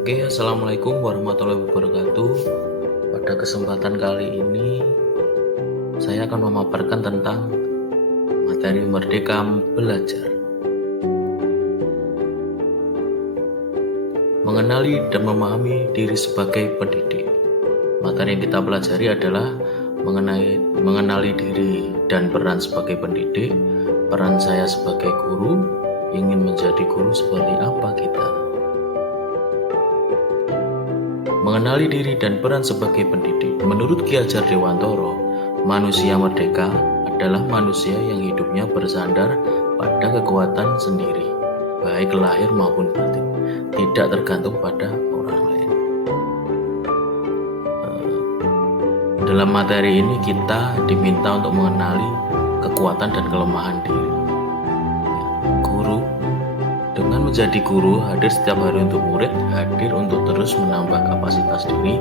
Oke, assalamualaikum warahmatullahi wabarakatuh. Pada kesempatan kali ini, saya akan memaparkan tentang materi Merdeka Belajar. Mengenali dan memahami diri sebagai pendidik. Materi yang kita pelajari adalah mengenali diri dan peran sebagai pendidik, peran saya sebagai guru, ingin menjadi guru seperti apa kita. Mengenali diri dan peran sebagai pendidik. Menurut Ki Hajar Dewantoro, manusia merdeka adalah manusia yang hidupnya bersandar pada kekuatan sendiri, baik lahir maupun batin, tidak tergantung pada orang lain. Dalam materi ini kita diminta untuk mengenali kekuatan dan kelemahan diri. Dengan menjadi guru, hadir setiap hari untuk murid, hadir untuk terus menambah kapasitas diri,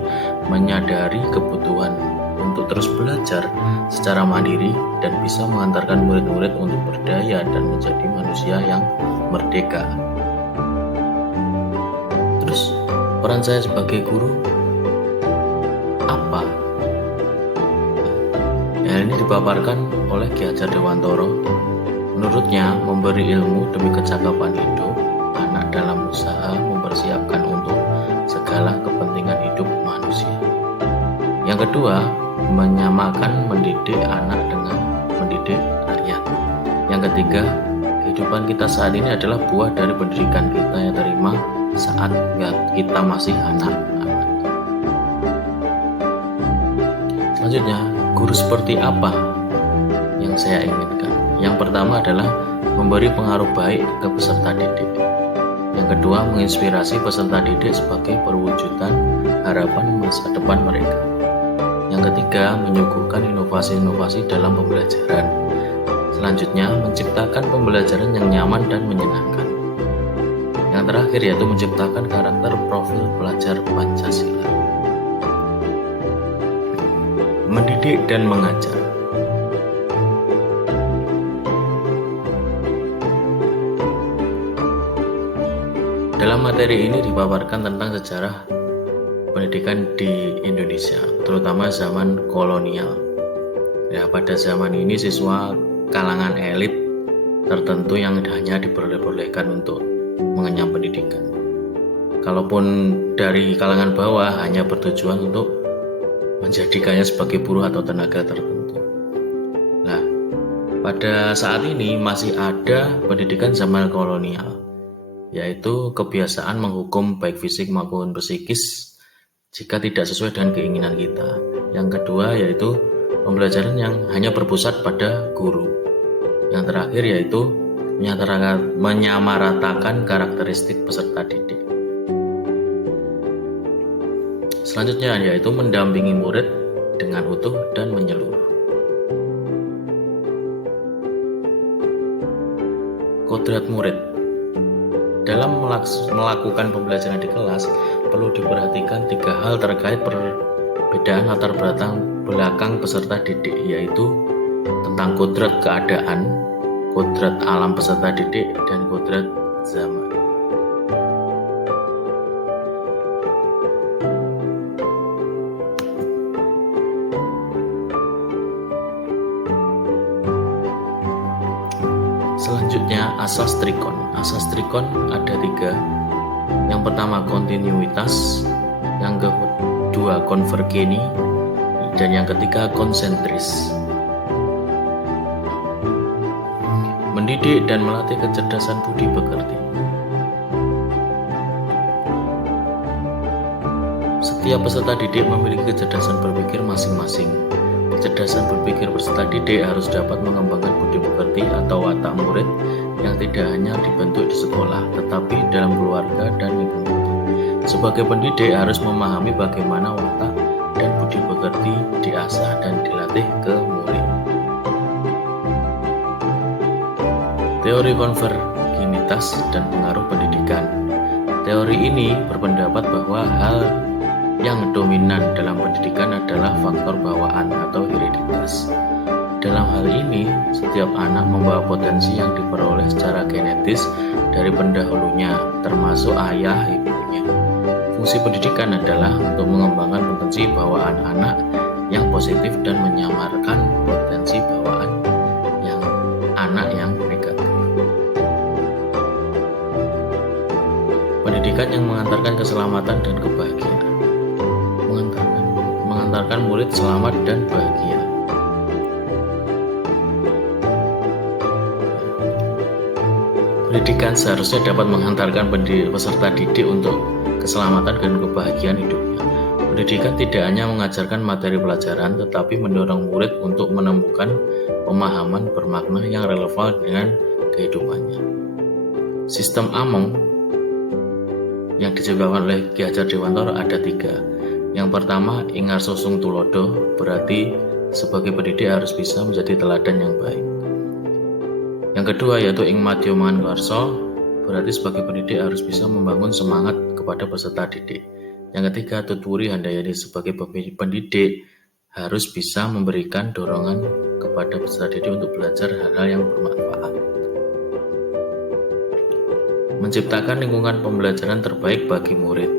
menyadari kebutuhan untuk terus belajar secara mandiri, dan bisa mengantarkan murid-murid untuk berdaya dan menjadi manusia yang merdeka. Terus, peran saya sebagai guru apa? Hal ini dipaparkan oleh Ki Hajar Dewantoro. Menurutnya, memberi ilmu demi kecakapan hidup, anak dalam usaha mempersiapkan untuk segala kepentingan hidup manusia. Yang kedua, menyamakan mendidik anak dengan mendidik rakyat. Yang ketiga, kehidupan kita saat ini adalah buah dari pendidikan kita yang terima saat kita masih anak-anak. Selanjutnya, guru seperti apa yang saya inginkan? Yang pertama adalah memberi pengaruh baik ke peserta didik. Yang kedua, menginspirasi peserta didik sebagai perwujudan harapan masa depan mereka. Yang ketiga, menyuguhkan inovasi-inovasi dalam pembelajaran. Selanjutnya, menciptakan pembelajaran yang nyaman dan menyenangkan. Yang terakhir yaitu menciptakan karakter profil pelajar Pancasila. Mendidik dan mengajar. Dalam materi ini dipaparkan tentang sejarah pendidikan di Indonesia, terutama zaman kolonial. Ya, pada zaman ini siswa kalangan elit tertentu yang hanya diperbolehkan untuk mengenyam pendidikan. Kalaupun dari kalangan bawah hanya bertujuan untuk menjadikannya sebagai buruh atau tenaga tertentu. Nah, pada saat ini masih ada pendidikan zaman kolonial, yaitu kebiasaan menghukum baik fisik maupun psikis jika tidak sesuai dengan keinginan kita. Yang kedua yaitu pembelajaran yang hanya berpusat pada guru. Yang terakhir yaitu menyamaratakan karakteristik peserta didik. Selanjutnya yaitu mendampingi murid dengan utuh dan menyeluruh. Kodrat murid. Dalam melakukan pembelajaran di kelas, perlu diperhatikan 3 hal terkait perbedaan latar belakang peserta didik, yaitu tentang kodrat keadaan, kodrat alam peserta didik, dan kodrat zaman. Selanjutnya, asas trikon. Asas trikon ada 3. Yang pertama kontinuitas, yang kedua konvergeni, dan yang ketiga konsentris. Mendidik dan melatih kecerdasan budi pekerti. Setiap peserta didik memiliki kecerdasan berpikir masing-masing. Kecerdasan berpikir peserta didik harus dapat mengembangkan budi pekerti atau watak murid yang tidak hanya dibentuk di sekolah, tetapi dalam keluarga dan lingkungan. Sebagai pendidik harus memahami bagaimana watak dan budi pekerti diasah dan dilatih ke murid. Teori konvergenitas dan pengaruh pendidikan. Teori ini berpendapat bahwa hal yang dominan dalam pendidikan adalah faktor bawaan atau hereditas. Dalam hal ini, setiap anak membawa potensi yang diperoleh secara genetis dari pendahulunya, termasuk ayah ibunya. Fungsi pendidikan adalah untuk mengembangkan potensi bawaan anak yang positif dan menyamarkan potensi bawaan anak yang negatif. Pendidikan yang mengantarkan keselamatan dan kebahagiaan. Mengantarkan murid selamat dan bahagia. Pendidikan seharusnya dapat menghantarkan peserta didik untuk keselamatan dan kebahagiaan hidupnya. Pendidikan tidak hanya mengajarkan materi pelajaran, tetapi mendorong murid untuk menemukan pemahaman bermakna yang relevan dengan kehidupannya. Sistem Among yang diciptakan oleh Ki Hajar Dewantara ada 3. Yang pertama, Ingar Susung Tulodo, berarti sebagai pendidik harus bisa menjadi teladan yang baik. Yang kedua yaitu Ing Madya Mangarsa, berarti sebagai pendidik harus bisa membangun semangat kepada peserta didik. Yang ketiga, Tutwuri Handayani, sebagai pendidik harus bisa memberikan dorongan kepada peserta didik untuk belajar hal-hal yang bermanfaat. Menciptakan lingkungan pembelajaran terbaik bagi murid.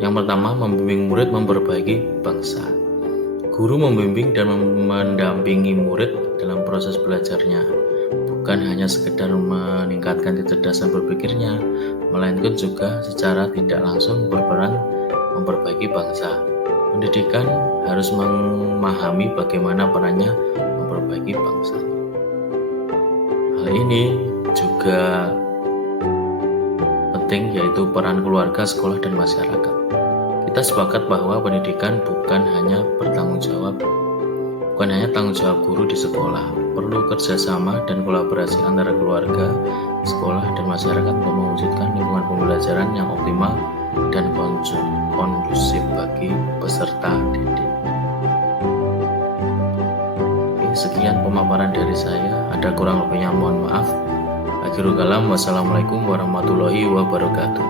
Yang pertama, membimbing murid memperbaiki bangsa. Guru membimbing dan mendampingi murid dalam proses belajarnya, bukan hanya sekedar meningkatkan kecerdasan berpikirnya, melainkan juga secara tidak langsung berperan memperbaiki bangsa. Pendidikan harus memahami bagaimana perannya memperbaiki bangsa. Hal ini juga penting, yaitu peran keluarga, sekolah, dan masyarakat. Kita sepakat bahwa pendidikan bukan hanya tanggung jawab guru di sekolah, perlu kerjasama dan kolaborasi antara keluarga, sekolah, dan masyarakat untuk mewujudkan lingkungan pembelajaran yang optimal dan kondusif bagi peserta didik. Sekian pemaparan dari saya, ada kurang lebihnya mohon maaf. Akhirul kalam, wassalamualaikum warahmatullahi wabarakatuh.